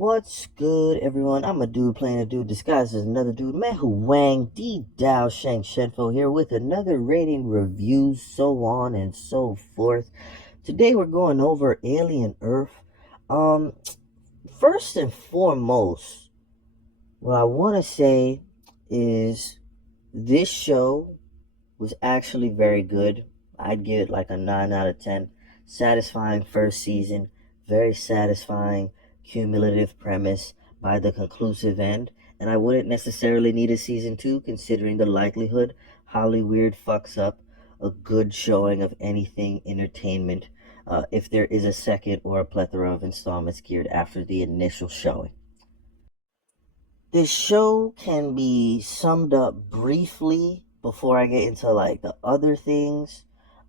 What's good, everyone? I'm a dude playing a dude disguised as another dude. Mehu Wang, Dou-zhansheng-fo here with another rating review, so on and so forth. Today we're going over Alien Earth. Um, First and foremost, what I want to say is this show was actually very good. I'd give it like a 9 out of 10. Satisfying first season, very satisfying cumulative premise by the conclusive end, and I wouldn't necessarily need a season 2 considering the likelihood Hollywood fucks up a good showing of anything entertainment if there is a second or a plethora of installments geared after the initial showing. This show can be summed up briefly before I get into like the other things.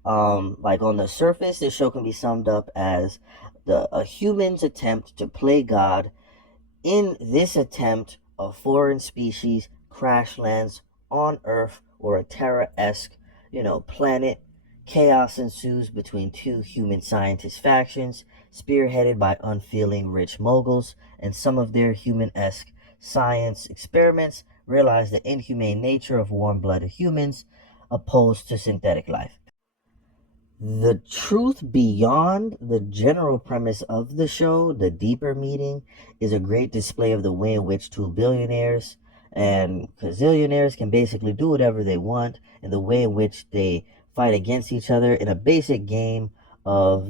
Like on the surface, this show can be summed up as a human's attempt to play God. In this attempt, a foreign species crash lands on Earth or a Terra-esque, planet. Chaos ensues between two human scientist factions, spearheaded by unfeeling rich moguls, and some of their human-esque science experiments realize the inhumane nature of warm-blooded humans opposed to synthetic life. The truth beyond the general premise of the show, the deeper meaning, is a great display of the way in which two billionaires and gazillionaires can basically do whatever they want, and the way in which they fight against each other in a basic game of,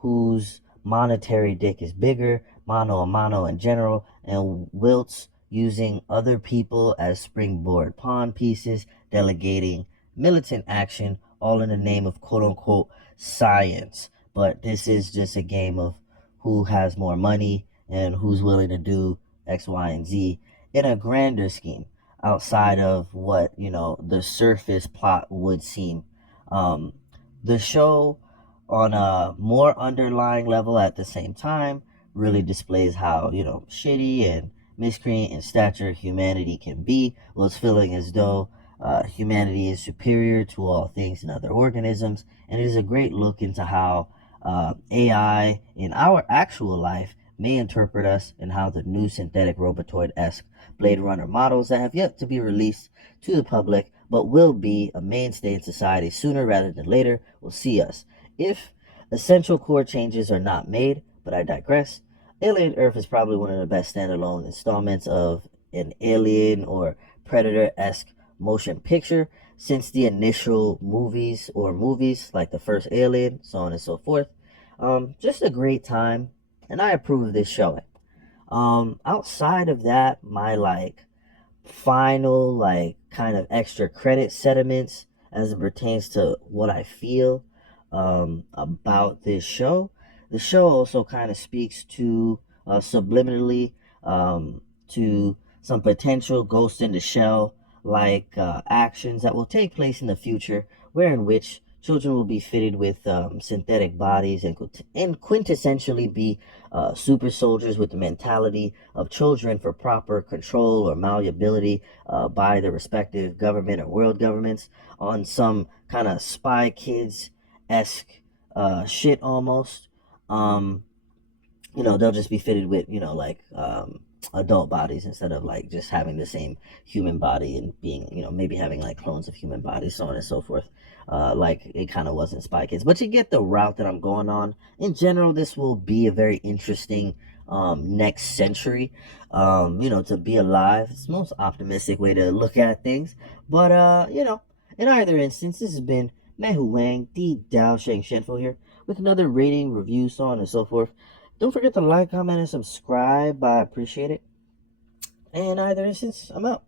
whose monetary dick is bigger, mano a mano in general, and wilts using other people as springboard pawn pieces, delegating militant action, all in the name of quote unquote science. But this is just a game of who has more money and who's willing to do X, Y, and Z in a grander scheme outside of what, the surface plot would seem. Um, the show, on a more underlying level at the same time, really displays how, shitty and miscreant in stature humanity can be, while it's feeling as though humanity is superior to all things and other organisms, and it is a great look into how AI in our actual life may interpret us, and how the new synthetic robotoid-esque Blade Runner models that have yet to be released to the public but will be a mainstay in society sooner rather than later will see us. If essential core changes are not made, but I digress, Alien Earth is probably one of the best standalone installments of an Alien or Predator-esque motion picture since the initial movies like the first Alien, so on and so forth. Just a great time, and I approve of this showing. Outside of that, my final kind of extra credit sentiments as it pertains to what I feel about this show. The show also kind of speaks to subliminally to some potential Ghost in the Shell actions that will take place in the future, where in which children will be fitted with synthetic bodies and quintessentially be super soldiers with the mentality of children for proper control or malleability by the respective government or world governments on some kind of Spy Kids esque shit almost. Um, they'll just be fitted with, adult bodies instead of just having the same human body and being, maybe having clones of human bodies, so on and so forth. Like it kind of was in Spy Kids. But you get the route that I'm going on. In general, this will be a very interesting next century. To be alive. It's the most optimistic way to look at things. But in either instance, this has been Mehu Wang, the Dou-zhansheng-fo here, with another rating, review, so on and so forth. Don't forget to like, comment, and subscribe. I appreciate it. And in either instance, I'm out.